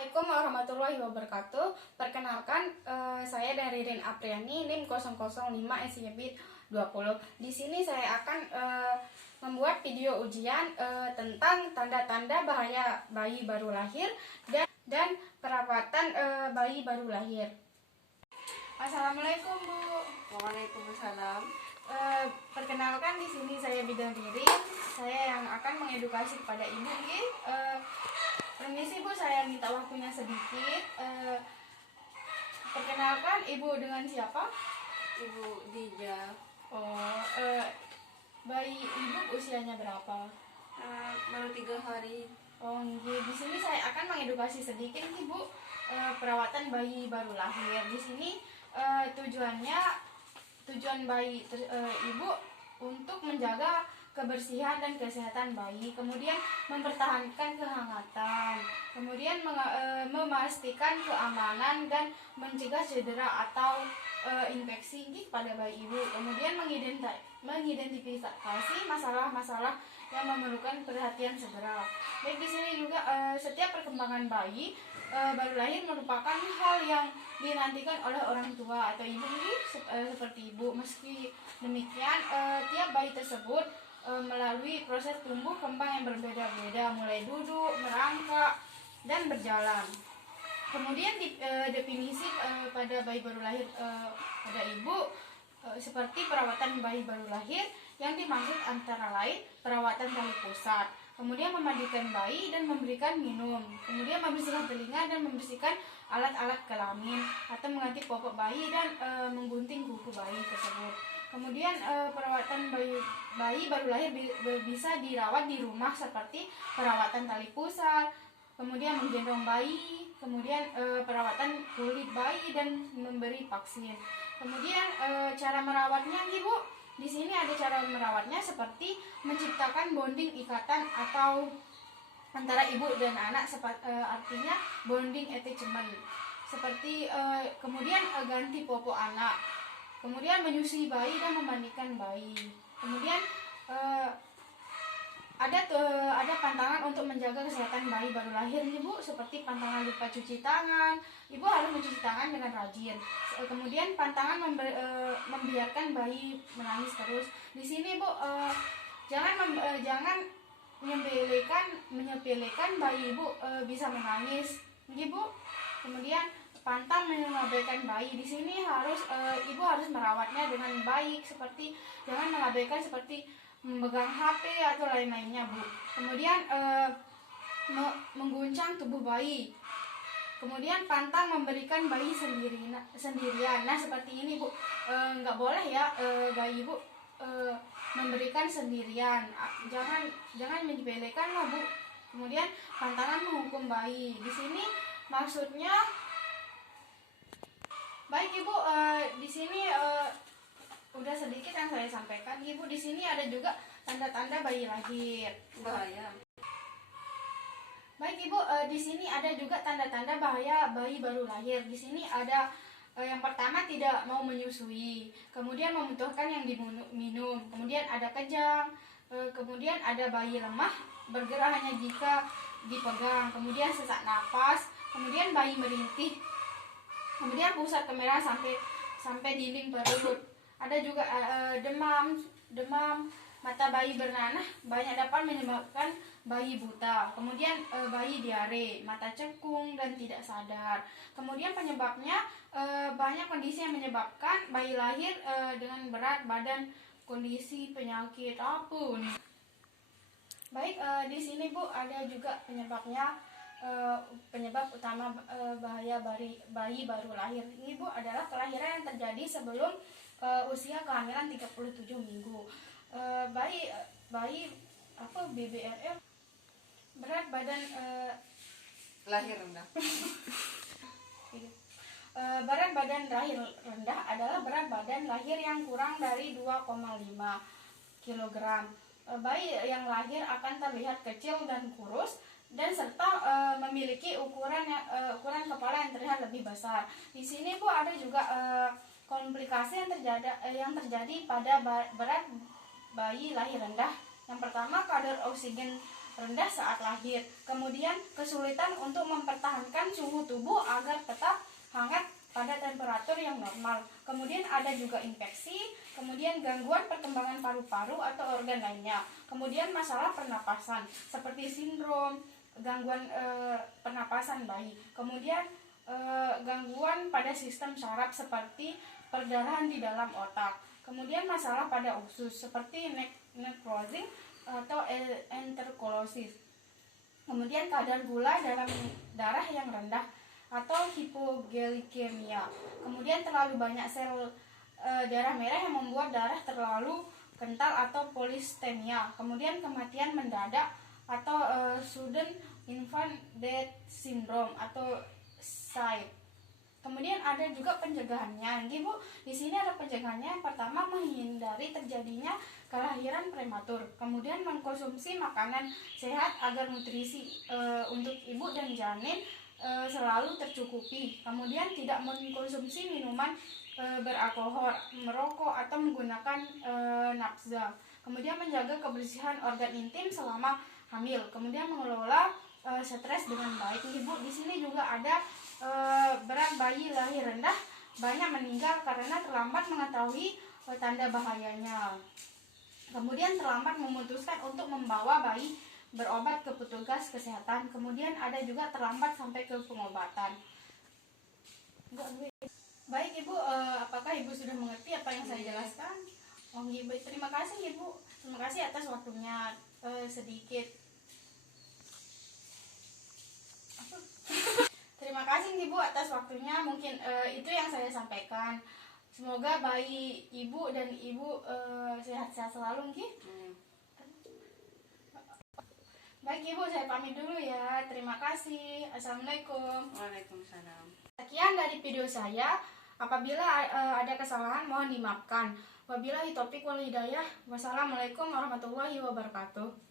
Assalamualaikum warahmatullahi wabarakatuh. Perkenalkan, saya dari Rin Apriani, NIM 005 SYB 20. Di sini saya akan membuat video ujian tentang tanda-tanda bahaya bayi baru lahir dan perawatan bayi baru lahir. Assalamualaikum, Bu. Waalaikumsalam. Perkenalkan, di sini saya Bidang Ririn. Saya yang akan mengedukasi kepada Ibu. Permisi, Bu, saya minta waktunya sedikit. Perkenalkan, Ibu dengan siapa? Ibu Dija. Bayi Ibu usianya berapa? Baru 3 hari. Di sini saya akan mengedukasi sedikit, Ibu, perawatan bayi baru lahir. Di sini tujuan bayi Ibu untuk menjaga kebersihan dan kesehatan bayi, kemudian mempertahankan kehangatan, kemudian memastikan keamanan dan mencegah cedera atau infeksi pada bayi Ibu, kemudian mengidentifikasi masalah-masalah yang memerlukan perhatian segera. Baik, di sini juga setiap perkembangan bayi baru lahir merupakan hal yang dinantikan oleh orang tua atau ibu seperti Ibu. Meski demikian, tiap bayi tersebut melalui proses tumbuh kembang yang berbeda-beda, mulai duduk, merangkak, dan berjalan. Kemudian definisi pada bayi baru lahir pada Ibu seperti perawatan bayi baru lahir yang dimaksud antara lain perawatan tali pusat, kemudian memandikan bayi dan memberikan minum, kemudian membersihkan telinga dan membersihkan alat-alat kelamin atau mengganti popok bayi dan menggunting kuku bayi tersebut. Kemudian perawatan bayi baru lahir bisa dirawat di rumah seperti perawatan tali pusat, kemudian menggendong bayi, kemudian perawatan kulit bayi dan memberi vaksin. Kemudian cara merawatnya, Ibu. Di sini ada cara merawatnya seperti menciptakan bonding ikatan atau antara ibu dan anak, artinya bonding attachment. Seperti kemudian ganti popok anak, kemudian menyusui bayi dan memandikan bayi. Kemudian ada pantangan untuk menjaga kesehatan bayi baru lahir, Ibu, seperti pantangan lupa cuci tangan. Ibu harus mencuci tangan dengan rajin. Kemudian pantangan membiarkan bayi menangis terus. Di sini, Bu, jangan menyepelekan bayi Ibu bisa menangis, Ibu. Kemudian pantang mengabaikan bayi. Di sini Ibu harus merawatnya dengan baik, seperti jangan mengabaikan seperti memegang HP atau lain-lainnya, Bu. Kemudian mengguncang tubuh bayi. Kemudian pantang memberikan bayi sendirian. Nah, seperti ini, Bu. Nggak boleh ya bayi Ibu memberikan sendirian. Jangan menyepelekan lah, Bu. Kemudian pantangan menghukum bayi. Di sini maksudnya baik, Ibu, di sini udah sedikit yang saya sampaikan, Ibu. Di sini ada juga tanda-tanda bayi lahir. Bahaya. Baik, Ibu, di sini ada juga tanda-tanda bahaya bayi baru lahir. Di sini ada yang pertama tidak mau menyusui, kemudian membutuhkan yang diminum, kemudian ada kejang, kemudian ada bayi lemah, bergerak hanya jika dipegang, kemudian sesak napas, kemudian bayi merintih, kemudian pusat kemerahan sampai dinding perut. Ada juga demam, mata bayi bernanah, banyak dapat menyebabkan bayi buta. Kemudian bayi diare, mata cekung dan tidak sadar. Kemudian penyebabnya banyak kondisi yang menyebabkan bayi lahir dengan berat badan, kondisi penyakit apa nih. Baik, di sini, Bu, ada juga penyebabnya. Penyebab utama bahaya bayi baru lahir ini, Bu, adalah kelahiran yang terjadi sebelum usia kehamilan 37 minggu. Bayi BBRL, berat badan Lahir rendah. Berat badan lahir rendah adalah berat badan lahir yang kurang dari 2,5 kg. Bayi yang lahir akan terlihat kecil dan kurus dan serta memiliki ukuran kepala yang terlihat lebih besar. Di sini, Bu, ada juga komplikasi yang terjadi pada berat bayi lahir rendah. Yang pertama, kadar oksigen rendah saat lahir. Kemudian kesulitan untuk mempertahankan suhu tubuh agar tetap hangat pada temperatur yang normal. Kemudian ada juga infeksi, kemudian gangguan perkembangan paru-paru atau organ lainnya. Kemudian masalah pernapasan seperti sindrom gangguan pernapasan bayi. Kemudian gangguan pada sistem saraf seperti perdarahan di dalam otak. Kemudian masalah pada usus seperti necrosis atau enterokolosis. Kemudian kadar gula dalam darah yang rendah atau hipoglikemia. Kemudian terlalu banyak sel darah merah yang membuat darah terlalu kental atau polistemia. Kemudian kematian mendadak atau sudden infant death syndrome atau SIDS. Kemudian ada juga pencegahannya. Ini Bu, di sini ada pencegahannya. Yang pertama, menghindari terjadinya kelahiran prematur. Kemudian mengkonsumsi makanan sehat agar nutrisi untuk ibu dan janin selalu tercukupi. Kemudian tidak mengkonsumsi minuman beralkohol, merokok atau menggunakan nafsa. Kemudian menjaga kebersihan organ intim selama hamil. Kemudian mengelola stres dengan baik. Ibu, di sini juga ada berat bayi lahir rendah banyak meninggal karena terlambat mengetahui tanda bahayanya. Kemudian terlambat memutuskan untuk membawa bayi berobat ke petugas kesehatan. Kemudian ada juga terlambat sampai ke pengobatan. Baik Ibu, apakah Ibu sudah mengerti apa yang saya jelaskan? Oh iya, baik. Terima kasih Ibu. Terima kasih atas waktunya. Sedikit. Terima kasih Ibu atas waktunya. Mungkin itu yang saya sampaikan. Semoga bayi Ibu dan Ibu sehat-sehat selalu, nggih. Baik Ibu, saya pamit dulu ya. Terima kasih. Assalamualaikum. Waalaikumsalam. Sekian dari video saya. Apabila ada kesalahan mohon dimaafkan. Wabillahi taufiq wal hidayah. Wassalamualaikum warahmatullahi wabarakatuh.